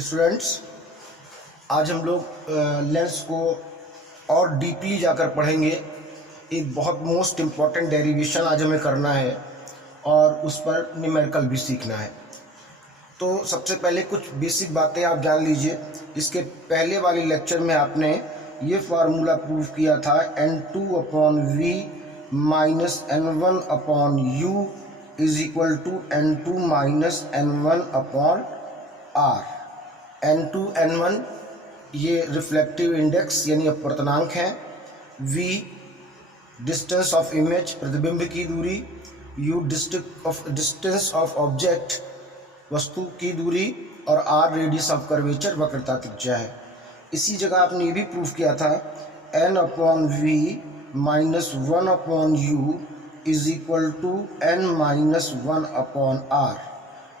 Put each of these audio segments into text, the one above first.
Students, आज हम लोग लेंस को और डीपली जाकर पढ़ेंगे। एक बहुत मोस्ट इम्पॉर्टेंट डेरिवेशन आज हमें करना है और उस पर न्यूमेरिकल भी सीखना है। तो सबसे पहले कुछ बेसिक बातें आप जान लीजिए। इसके पहले वाले लेक्चर में आपने ये फार्मूला प्रूव किया था N2/V minus N1/U is equal to N2 minus N1/R। N2 N1 ये रिफ्लेक्टिव इंडेक्स यानी अपवर्तनांक है, V डिस्टेंस ऑफ इमेज प्रतिबिंब की दूरी, U डिस्टेंस ऑफ ऑब्जेक्ट वस्तु की दूरी और R रेडियस ऑफ कर्वेचर वक्रता त्रिज्या है। इसी जगह आपने ये भी प्रूफ किया था N/V minus 1/U is equal to N minus 1/R।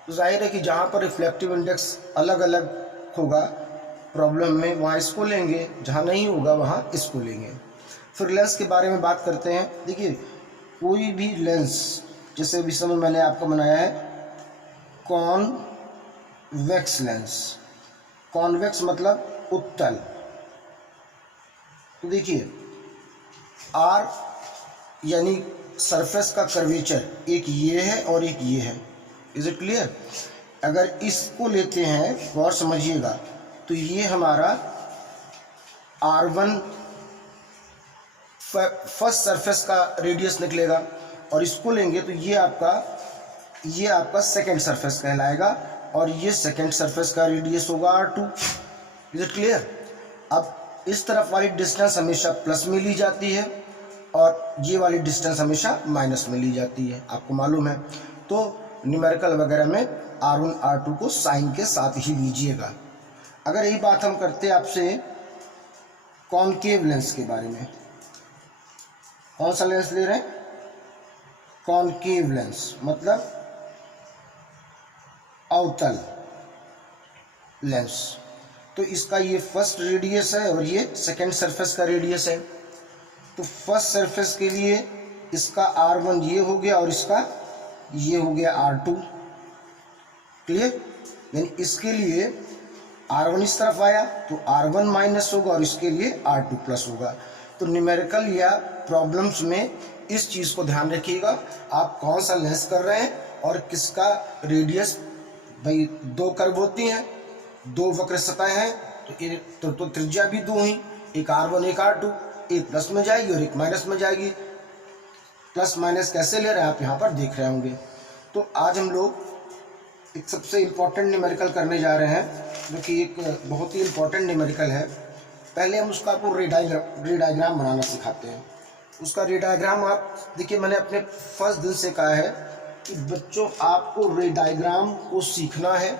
तो जाहिर है कि जहाँ पर रिफ्लेक्टिव इंडेक्स अलग अलग होगा प्रॉब्लम में, वहाँ इसको लेंगे, जहाँ नहीं होगा वहाँ इसको लेंगे। फिर लेंस के बारे में बात करते हैं। देखिए, कोई भी लेंस, जैसे अभी समय मैंने आपको बनाया है कॉन्वेक्स लेंस। कॉन्वेक्स मतलब उत्तल। तो देखिए, R यानी सरफेस का कर्वेचर एक ये है और एक ये है। Is it clear? अगर इसको लेते हैं, गौर समझिएगा, तो ये हमारा R1 फर्स्ट सरफेस का रेडियस निकलेगा और इसको लेंगे तो ये आपका सेकंड सरफेस कहलाएगा और ये सेकंड सरफेस का रेडियस होगा R2। Is it clear? अब इस तरफ वाली डिस्टेंस हमेशा प्लस में ली जाती है और ये वाली डिस्टेंस हमेशा माइनस में ली जाती है, आपको मालूम है। तो न्यूमेरिकल वगैरह में R1 R2 को साइन के साथ ही लीजिएगा। अगर यही बात हम करते आपसे कॉनकेव लेंस के बारे में, कौन सा लेंस ले रहे हैं? कॉनकेव लेंस मतलब अवतल लेंस। तो इसका ये फर्स्ट रेडियस है और ये सेकंड सरफेस का रेडियस है। तो फर्स्ट सरफेस के लिए इसका R1 ये हो गया और इसका ये हो गया R2। क्लियर? यानी इसके लिए R1 इस तरफ आया तो R1 माइनस होगा और इसके लिए R2 प्लस होगा। तो न्यूमेरिकल या प्रॉब्लम्स में इस चीज़ को ध्यान रखिएगा, आप कौन सा लेंस कर रहे हैं और किसका रेडियस। भाई दो कर्व होती हैं, दो वक्र सतह हैं, तो त्रिज्या भी दो ही, एक R1 एक R2, एक प्लस में जाएगी और एक माइनस में जाएगी। प्लस माइनस कैसे ले रहे हैं आप यहाँ पर देख रहे होंगे। तो आज हम लोग एक सबसे इम्पॉर्टेंट न्यूमेरिकल करने जा रहे हैं, जो कि एक बहुत ही इम्पॉर्टेंट न्यूमेरिकल है। पहले हम उसका आपको रे डायग्राम बनाना सिखाते हैं। उसका रे डायग्राम आप देखिए, मैंने अपने फर्स्ट दिन से कहा है कि बच्चों आपको रे डायग्राम को सीखना है,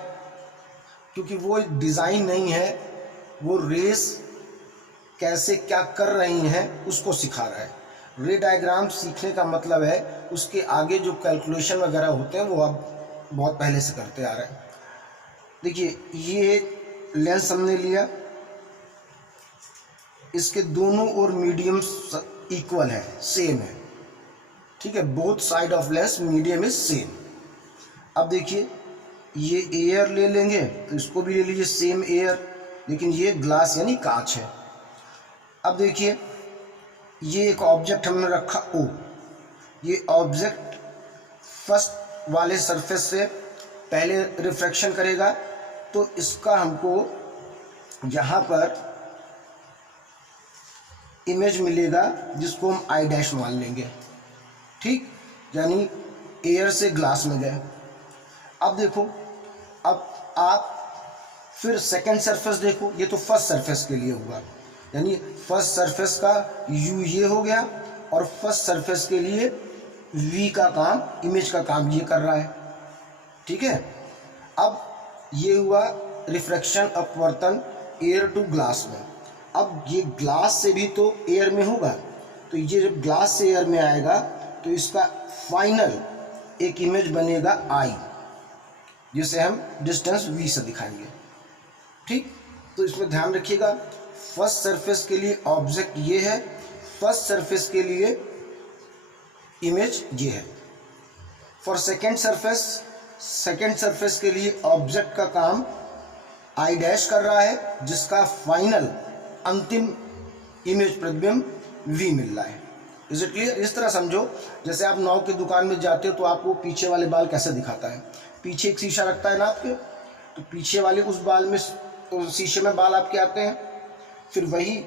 क्योंकि वो एक डिज़ाइन नहीं है, वो रेस कैसे क्या कर रही हैं उसको सिखा रहा है। रे डायग्राम सीखने का मतलब है उसके आगे जो कैलकुलेशन वगैरह होते हैं वो आप बहुत पहले से करते आ रहे हैं। देखिए, ये लेंस हमने लिया, इसके दोनों ओर मीडियम इक्वल है, सेम है, ठीक है। Both side of lens medium is same. अब देखिए, ये एयर ले लेंगे तो इसको भी ले लीजिए सेम एयर, लेकिन ये ग्लास यानी कांच है। अब देखिए, ये एक ऑब्जेक्ट हमने रखा O। ये ऑब्जेक्ट फर्स्ट वाले सरफेस से पहले रिफ्रैक्शन करेगा, तो इसका हमको यहाँ पर इमेज मिलेगा जिसको हम I' मान लेंगे, ठीक। यानी एयर से ग्लास में गए। अब देखो, अब आप फिर सेकंड सरफेस देखो, ये तो फर्स्ट सरफेस के लिए होगा, यानी फर्स्ट सरफेस का U ये हो गया और फर्स्ट सरफेस के लिए V का काम, इमेज का काम ये कर रहा है, ठीक है। अब ये हुआ रिफ्रैक्शन, अपवर्तन एयर टू ग्लास में। अब ये ग्लास से भी तो एयर में होगा, तो ये जब ग्लास से एयर में आएगा तो इसका फाइनल एक इमेज बनेगा I, जिसे हम डिस्टेंस V से दिखाएंगे, ठीक। तो इसमें ध्यान रखिएगा, फर्स्ट सरफेस के लिए ऑब्जेक्ट ये है, फर्स्ट सरफेस के लिए इमेज ये है। फॉर सेकेंड सरफेस के लिए ऑब्जेक्ट का काम आई डैश कर रहा है, जिसका फाइनल अंतिम इमेज प्रतिबिंब वी मिल रहा है। Is it clear? इस तरह समझो, जैसे आप नाव की दुकान में जाते हो तो आपको पीछे वाले बाल कैसे दिखाता है, पीछे एक शीशा रखता है ना आपके, तो पीछे वाले उस बाल में, उस शीशे में बाल आपके आते हैं, फिर वही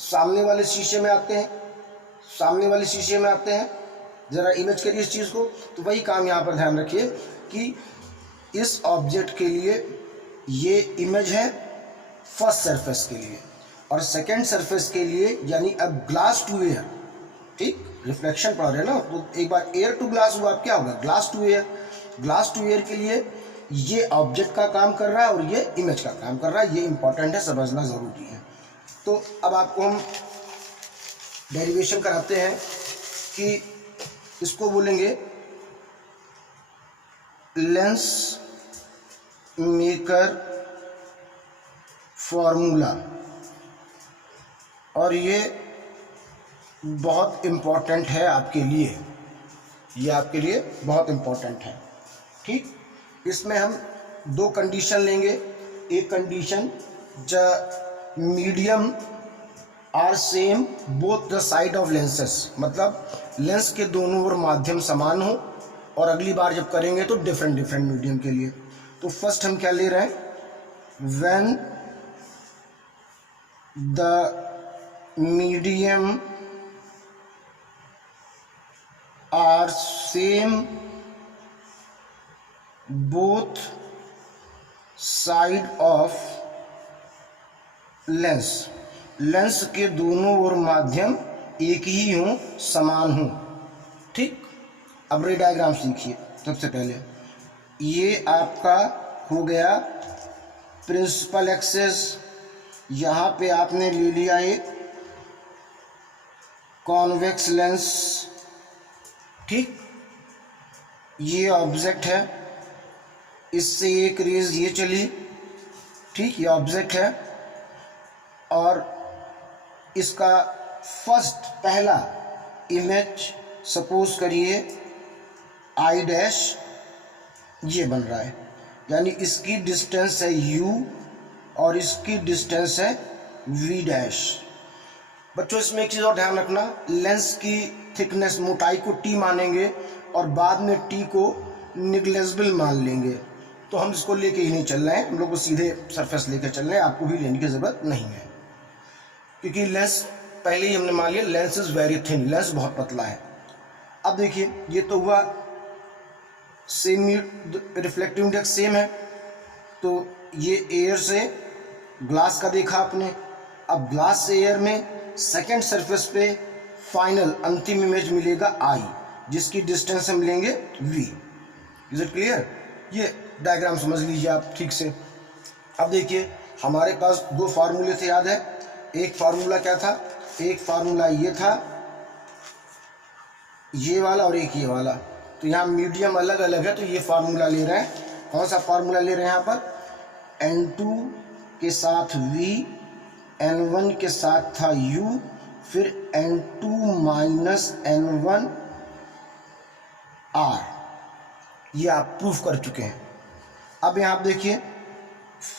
सामने वाले शीशे में आते हैं, सामने वाले शीशे में आते हैं। ज़रा इमेज करिए इस चीज़ को। तो वही काम यहाँ पर ध्यान रखिए कि इस ऑब्जेक्ट के लिए ये इमेज है फर्स्ट सरफेस के लिए, और सेकंड सरफेस के लिए, यानी अब ग्लास टू एयर, ठीक, रिफ्लेक्शन पढ़ रहे हैं ना, तो एक बार एयर टू ग्लास हुआ, अब क्या होगा, glass to air. Glass to air के लिए ये ऑब्जेक्ट का काम कर रहा है और ये इमेज का काम कर रहा है। ये इंपॉर्टेंट है, समझना ज़रूरी है। तो अब आपको हम डेरिवेशन कराते हैं कि इसको बोलेंगे लेंस मेकर फॉर्मूला, और ये बहुत इम्पोर्टेंट है आपके लिए, ये आपके लिए बहुत इम्पोर्टेंट है, ठीक। इसमें हम दो कंडीशन लेंगे। एक condition, the medium are same both the side of lenses, मतलब लेंस के दोनों ओर माध्यम समान हो, और अगली बार जब करेंगे तो डिफरेंट डिफरेंट मीडियम के लिए। तो फर्स्ट हम क्या ले रहे हैं, when the medium are same both side of lens, lens के दोनों ओर माध्यम एक ही हों, समान हों, ठीक। अब रे डायग्राम सीखिए। सबसे पहले ये आपका हो गया प्रिंसिपल एक्सेस, यहाँ पे आपने ले लिया एक कॉन्वेक्स लेंस, ठीक। ये ऑब्जेक्ट है, इससे एक रेज ये चली, ठीक, ये ऑब्जेक्ट है, और इसका फर्स्ट पहला इमेज सपोज करिए आई डैश ये बन रहा है, यानी इसकी डिस्टेंस है u और इसकी डिस्टेंस है v डैश। बच्चों इसमें एक चीज़ और ध्यान रखना, लेंस की थिकनेस, मोटाई को t मानेंगे और बाद में t को निग्लेजिबल मान लेंगे, तो हम इसको लेके ही नहीं चल रहे हैं, हम लोग को सीधे सरफेस लेके चल रहे हैं, आपको भी लेने की ज़रूरत नहीं है, क्योंकि लेंस पहले ही हमने मान लिया lens is very thin, lens बहुत पतला है। अब देखिए ये तो हुआ सेम, रिफ्लेक्टिव इंडेक्स सेम है, तो ये एयर से ग्लास का देखा आपने। अब ग्लास से एयर में सेकंड सरफेस पे फाइनल अंतिम इमेज मिलेगा आई, जिसकी डिस्टेंस हम लेंगे v। Is it clear? ये डायग्राम समझ लीजिए आप ठीक से। अब देखिए हमारे पास दो फार्मूले थे, याद है? एक फार्मूला क्या था, एक फार्मूला ये था, ये वाला, और एक ये वाला। तो यहाँ मीडियम अलग अलग है, तो ये फार्मूला ले रहे हैं। कौन सा फार्मूला ले रहे हैं यहाँ पर? N2 के साथ V, N1 के साथ था U, फिर N2 माइनस N1 R, ये आप प्रूफ कर चुके हैं। अब यहाँ आप देखिए,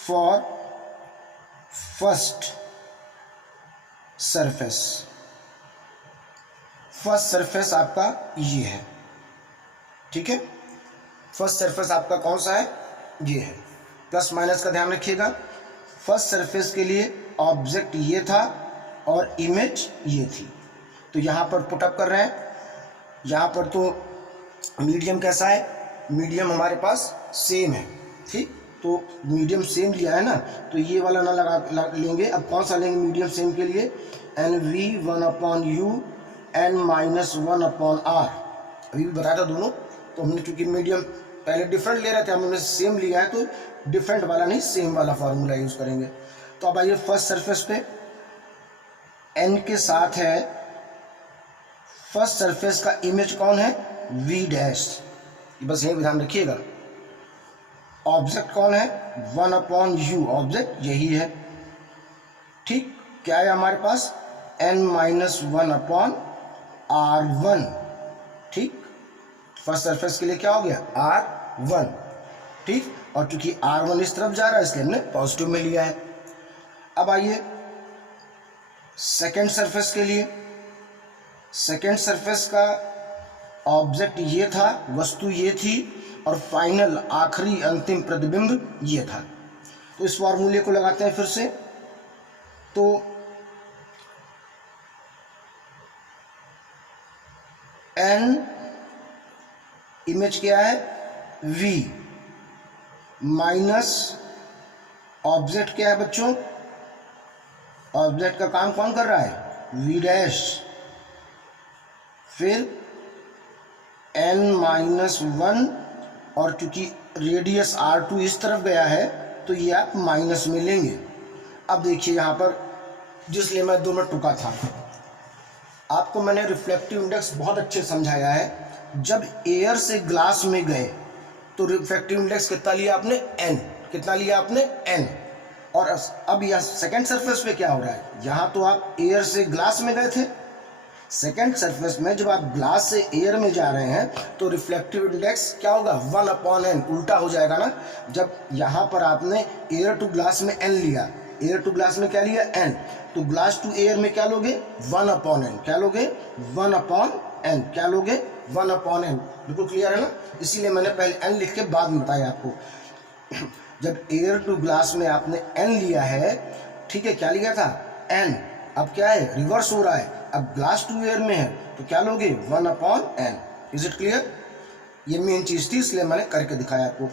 for first surface, first surface आपका ये है, ठीक है। फर्स्ट सरफेस आपका कौन सा है? ये है। प्लस माइनस का ध्यान रखिएगा। फर्स्ट सरफेस के लिए ऑब्जेक्ट ये था और इमेज ये थी, तो यहाँ पर पुटअप कर रहे हैं। यहाँ पर तो मीडियम कैसा है? मीडियम हमारे पास सेम है, ठीक। तो मीडियम सेम लिया है ना, तो ये वाला ना लगा लेंगे। अब कौन सा लेंगे मीडियम सेम के लिए? NV 1/U N minus 1/R। अभी भी बताया था दोनों, तो हमने चूंकि मीडियम पहले डिफरेंट ले रहे थे, हमने सेम लिया है, तो डिफरेंट वाला नहीं सेम वाला फार्मूला यूज करेंगे। तो अब आइए फर्स्ट सरफेस पे, N के साथ है, फर्स्ट सरफेस का इमेज कौन है? V डैश, बस यही ध्यान रखिएगा। ऑब्जेक्ट कौन है? 1/U, ऑब्जेक्ट यही है, ठीक। क्या है हमारे पास? N माइनस 1/R1, ठीक। फर्स्ट सरफेस के लिए क्या हो गया? R1, ठीक। और चूंकि R1 इस तरफ जा रहा है इसलिए हमने पॉजिटिव में लिया है। अब आइए सेकेंड सरफेस के लिए। सेकेंड सरफेस का ऑब्जेक्ट ये था, वस्तु ये थी, और फाइनल आखिरी अंतिम प्रतिबिंब ये था। तो इस फॉर्मूले को लगाते हैं फिर से। तो n इमेज क्या है v माइनस ऑब्जेक्ट क्या है बच्चों, ऑब्जेक्ट का काम कौन कर रहा है v डैश, फिर n माइनस 1, और चूंकि रेडियस R2 इस तरफ गया है तो ये आप माइनस में लेंगे। अब देखिए यहाँ पर जिसलिए मैं 2 मिनट रुका था, आपको मैंने रिफ्लेक्टिव इंडेक्स बहुत अच्छे समझाया है। जब एयर से ग्लास में गए तो रिफ्लेक्टिव इंडेक्स कितना लिया आपने n, कितना लिया आपने n। और अब यह सेकेंड सरफेस पे क्या हो रहा है, यहाँ तो आप एयर से ग्लास में गए थे, सेकेंड सरफेस में जब आप ग्लास से एयर में जा रहे हैं तो रिफ्लेक्टिव इंडेक्स क्या होगा 1/n, उल्टा हो जाएगा ना। जब यहाँ पर आपने एयर टू ग्लास में n लिया, एयर टू ग्लास में क्या लिया n, तो ग्लास टू एयर में क्या लोगे 1/n, क्या लोगे 1/n, क्या लोगे 1/n। बिल्कुल क्लियर है ना, इसीलिए मैंने पहले n लिख के बाद में बताया आपको। जब एयर टू ग्लास में आपने n लिया है, ठीक है, क्या लिया था n, अब क्या है रिवर्स हो रहा है, अब ग्लास टू एयर में है तो क्या लोगे 1/n। इज इट क्लियर, ये मेन चीज थी इसलिए मैंने करके दिखाया आपको।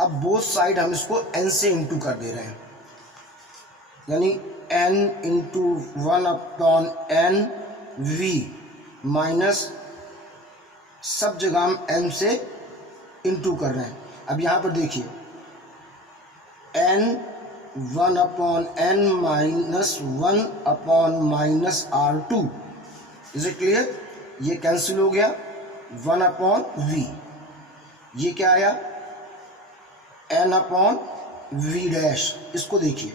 अब बोथ साइड हम इसको n से इंटू कर दे रहे हैं, यानी n into 1/n v minus सब जगह हम n से इंटू कर रहे हैं। अब यहाँ पर देखिए n 1/n minus 1/-R2। Is it clear, ये कैंसिल हो गया 1/v, ये क्या आया n/v डैश। इसको देखिए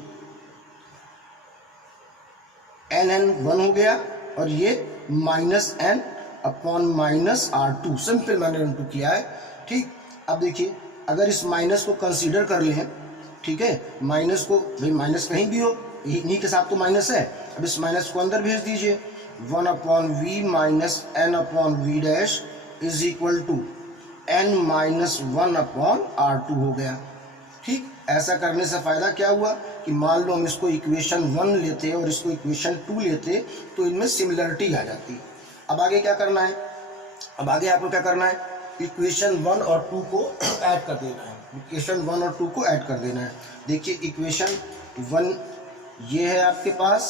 n 1 हो गया और ये -n/-R2, सिंपल मैंने इंटू किया है, ठीक। अब देखिए अगर इस माइनस को कंसीडर कर लें, ठीक है, माइनस को, भाई माइनस कहीं भी हो, इन्हीं के साथ तो माइनस है, अब इस माइनस को अंदर भेज दीजिए, 1/v minus n/v dash is equal to n minus 1/R2 हो गया, ठीक। ऐसा करने से फ़ायदा क्या हुआ कि मान लो हम इसको इक्वेशन 1 लेते और इसको इक्वेशन 2 लेते तो इनमें सिमिलरिटी आ जाती। अब आगे क्या करना है, अब आगे आपको क्या करना है, इक्वेशन 1 और 2 को ऐड कर देना है, इक्वेशन 1 और 2 को ऐड कर देना है। देखिए इक्वेशन 1 ये है आपके पास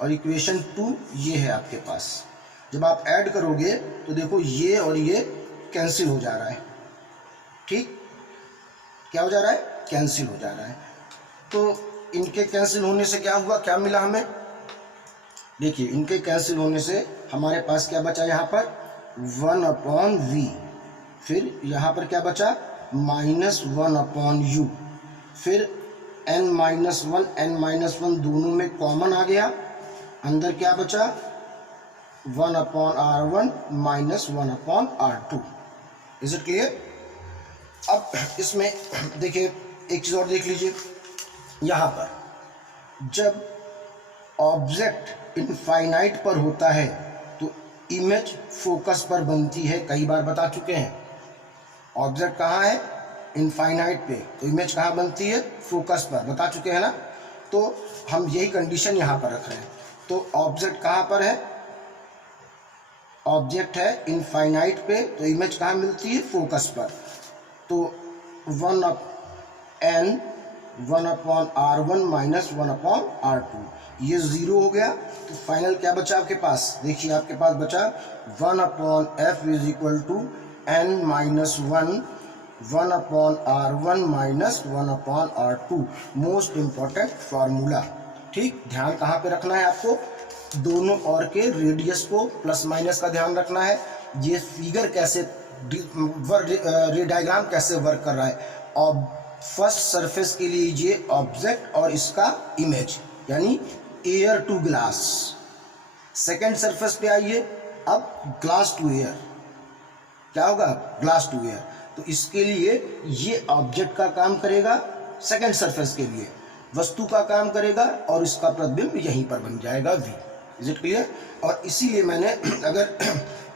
और इक्वेशन 2 ये है आपके पास। जब आप ऐड करोगे तो देखो ये और ये कैंसिल हो जा रहा है, ठीक, क्या हो जा रहा है, कैंसिल हो जा रहा है। तो इनके कैंसिल होने से क्या हुआ, क्या मिला हमें, देखिए इनके कैंसिल होने से हमारे पास क्या बचा, यहाँ पर 1/v, फिर यहाँ पर क्या बचा -1/u, फिर n-1 दोनों में कॉमन आ गया, अंदर क्या बचा 1/R1 minus 1/R2। Is it clear. अब इसमें देखिए एक चीज़ और देख लीजिए, यहाँ पर जब ऑब्जेक्ट इनफाइनाइट पर होता है तो इमेज फोकस पर बनती है, कई बार बता चुके हैं। ऑब्जेक्ट कहाँ है, इनफाइनाइट पे, तो इमेज कहाँ बनती है, फोकस पर, बता चुके हैं ना। तो हम यही कंडीशन यहाँ पर रख रहे हैं। तो ऑब्जेक्ट कहाँ पर है, ऑब्जेक्ट है इनफाइनाइट पे, तो इमेज कहाँ मिलती है, फोकस पर। तो 1/R1 माइनस 1/R2, ये 0 हो गया। तो फाइनल क्या बचा आपके पास, देखिए आपके पास बचा 1/f is equal to n-1 1/R1 minus 1/R2, most important formula, ठीक। ध्यान कहाँ पे रखना है आपको, दोनों और के रेडियस को प्लस माइनस का ध्यान रखना है। ये फिगर कैसे डायग्राम कैसे वर्क कर रहा है, और फर्स्ट सरफेस के लिए ये ऑब्जेक्ट और इसका इमेज, यानी air to glass. Second surface पे आइए, अब ग्लास टू एयर, क्या होगा ग्लास टू एयर। तो इसके लिए ये ऑब्जेक्ट का काम करेगा, सेकंड सरफेस के लिए वस्तु का काम करेगा, और इसका प्रतिबिंब यहीं पर बन जाएगा v। Is it clear? और इसीलिए मैंने अगर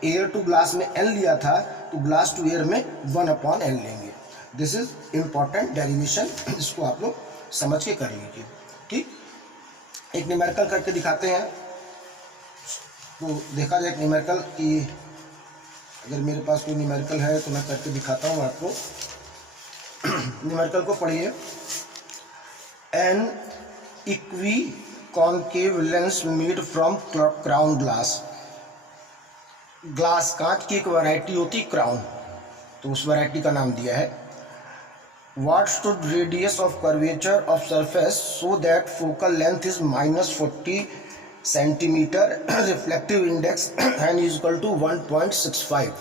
एयर टू ग्लास में n लिया था तो ग्लास टू एयर में 1/n लेंगे। दिस इज इम्पॉर्टेंट डेरिवेशन, इसको आप लोग समझ के कर लीजिए। ठीक, एक न्यूमेरिकल करके दिखाते हैं। तो देखा जाए न्यूमेरिकल की, अगर मेरे पास कोई न्यूमेरिकल है तो मैं करके दिखाता हूँ आपको। न्यूमेरिकल को पढ़िए। An equiconcave lens made from crown glass. Glass, कांच की एक वैरायटी होती क्राउन, तो उस वैरायटी का नाम दिया है। What should radius of curvature of surface so that focal length is -40 centimeter, reflective index n is equal to 1.65।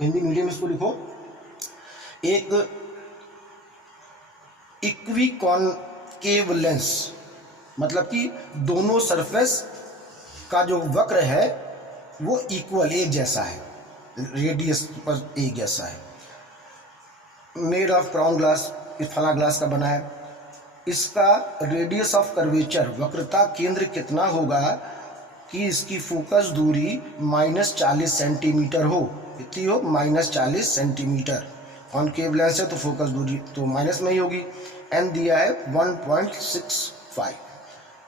Hindi medium इसको लिखो। एक इक्वी कॉन्केव लेंस मतलब कि दोनों सरफेस का जो वक्र है वो इक्वल, एक जैसा है, रेडियस पर एक जैसा है। मेड ऑफ क्राउन ग्लास, इस फला ग्लास का बना है। इसका रेडियस ऑफ कर्वेचर, वक्रता केंद्र कितना होगा कि इसकी फोकस दूरी -40 सेंटीमीटर हो। कितनी हो? -40 सेंटीमीटर। कॉन्केव लेंस है तो फोकस दूरी तो माइनस में ही होगी। एन दिया है 1.65।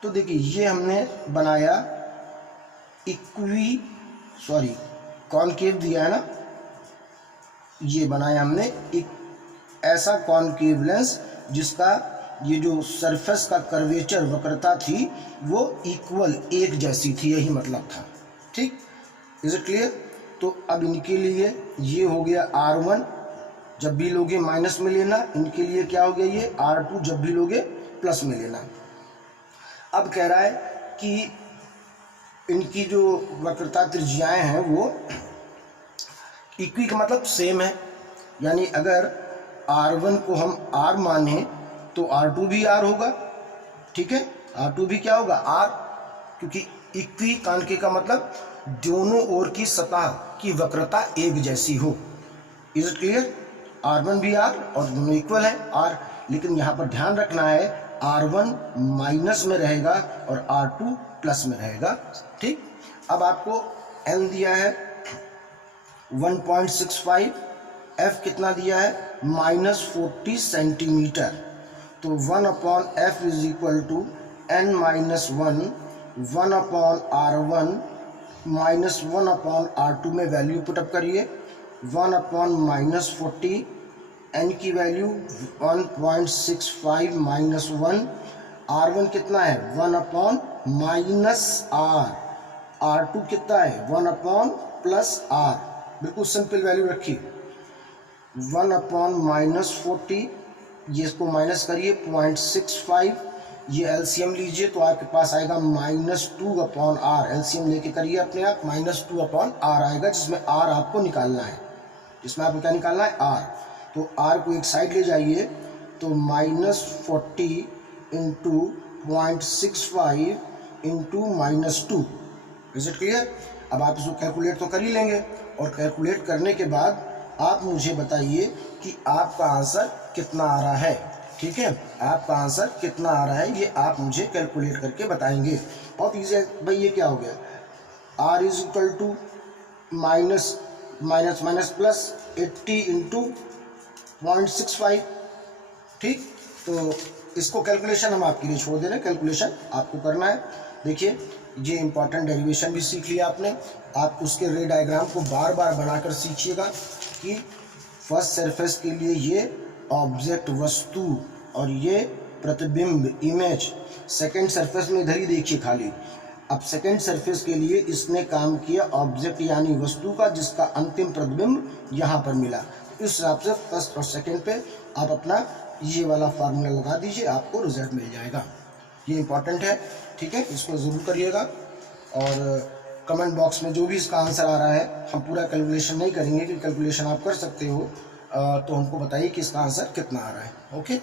तो देखिए ये हमने बनाया कॉन्केव दिया है ना, ये बनाया हमने एक ऐसा कॉन्केव लेंस जिसका ये जो सरफेस का कर्वेचर वक्रता थी वो इक्वल, एक जैसी थी, यही मतलब था। ठीक, इज इट क्लियर? तो अब इनके लिए ये हो गया R1, जब भी लोगे माइनस में लेना। इनके लिए क्या हो गया ये R2, जब भी लोगे प्लस में लेना। अब कह रहा है कि इनकी जो वक्रता त्रिज्याएं हैं वो इक्वी का मतलब सेम है, यानी अगर R1 को हम R माने तो R2 भी R होगा। ठीक है, R2 भी क्या होगा? R, क्योंकि इक्वी कॉन्केव का मतलब दोनों ओर की सतह की वक्रता एक जैसी हो। Is it clear? R1 भी R और दोनों इक्वल है R, लेकिन यहाँ पर ध्यान रखना है R1 माइनस में रहेगा और R2 प्लस में रहेगा। ठीक, अब आपको N दिया है 1.65, F कितना दिया है? -40 सेंटीमीटर। तो 1/f is equal to n -1 1/r1 -1/r2 में वैल्यू पुटअप करिए। 1/-40, n की वैल्यू 1.65 -1, r1 कितना है? 1/-r, r2 कितना है? 1/+r। बिल्कुल सिंपल वैल्यू रखिए। 1/-40, ये इसको माइनस करिए 0.65, ये एलसीएम लीजिए तो आपके पास आएगा -2/r। एलसीएम लेके करिए अपने आप, -2/r आएगा, जिसमें r आपको निकालना है। इसमें आपको क्या निकालना है? r। तो r को एक साइड ले जाइए तो -40 into 0.65 into -2। Is it clear? अब आप इसको कैलकुलेट तो कर ही लेंगे, और कैलकुलेट करने के बाद आप मुझे बताइए कि आपका आंसर कितना आ रहा है। ठीक है, आपका आंसर कितना आ रहा है ये आप मुझे कैलकुलेट करके बताएंगे। बहुत ईजी है भाई। ये क्या हो गया? r is equal to minus plus 80 into 0.65। ठीक, तो इसको कैलकुलेशन हम आपके लिए छोड़ दे रहे हैं, कैलकुलेशन आपको करना है। देखिए ये इंपॉर्टेंट डेरिवेशन भी सीख लिया आपने। आप उसके रे डायग्राम को बार बार बनाकर सीखिएगा कि फर्स्ट सरफेस के लिए ये ऑब्जेक्ट वस्तु और ये प्रतिबिंब इमेज। सेकंड सरफेस में इधर ही देखिए खाली। अब सेकंड सरफेस के लिए इसने काम किया ऑब्जेक्ट यानी वस्तु का, जिसका अंतिम प्रतिबिंब यहाँ पर मिला। इस हिसाब से फर्स्ट और सेकंड पे आप अपना ये वाला फार्मूला लगा दीजिए, आपको रिजल्ट मिल जाएगा। ये इंपॉर्टेंट है। ठीक है, इसको ज़रूर करिएगा। और कमेंट बॉक्स में जो भी इसका आंसर आ रहा है, हम पूरा कैलकुलेशन नहीं करेंगे कि कैलकुलेशन आप कर सकते हो, तो हमको बताइए कि इसका आंसर कितना आ रहा है। ओके।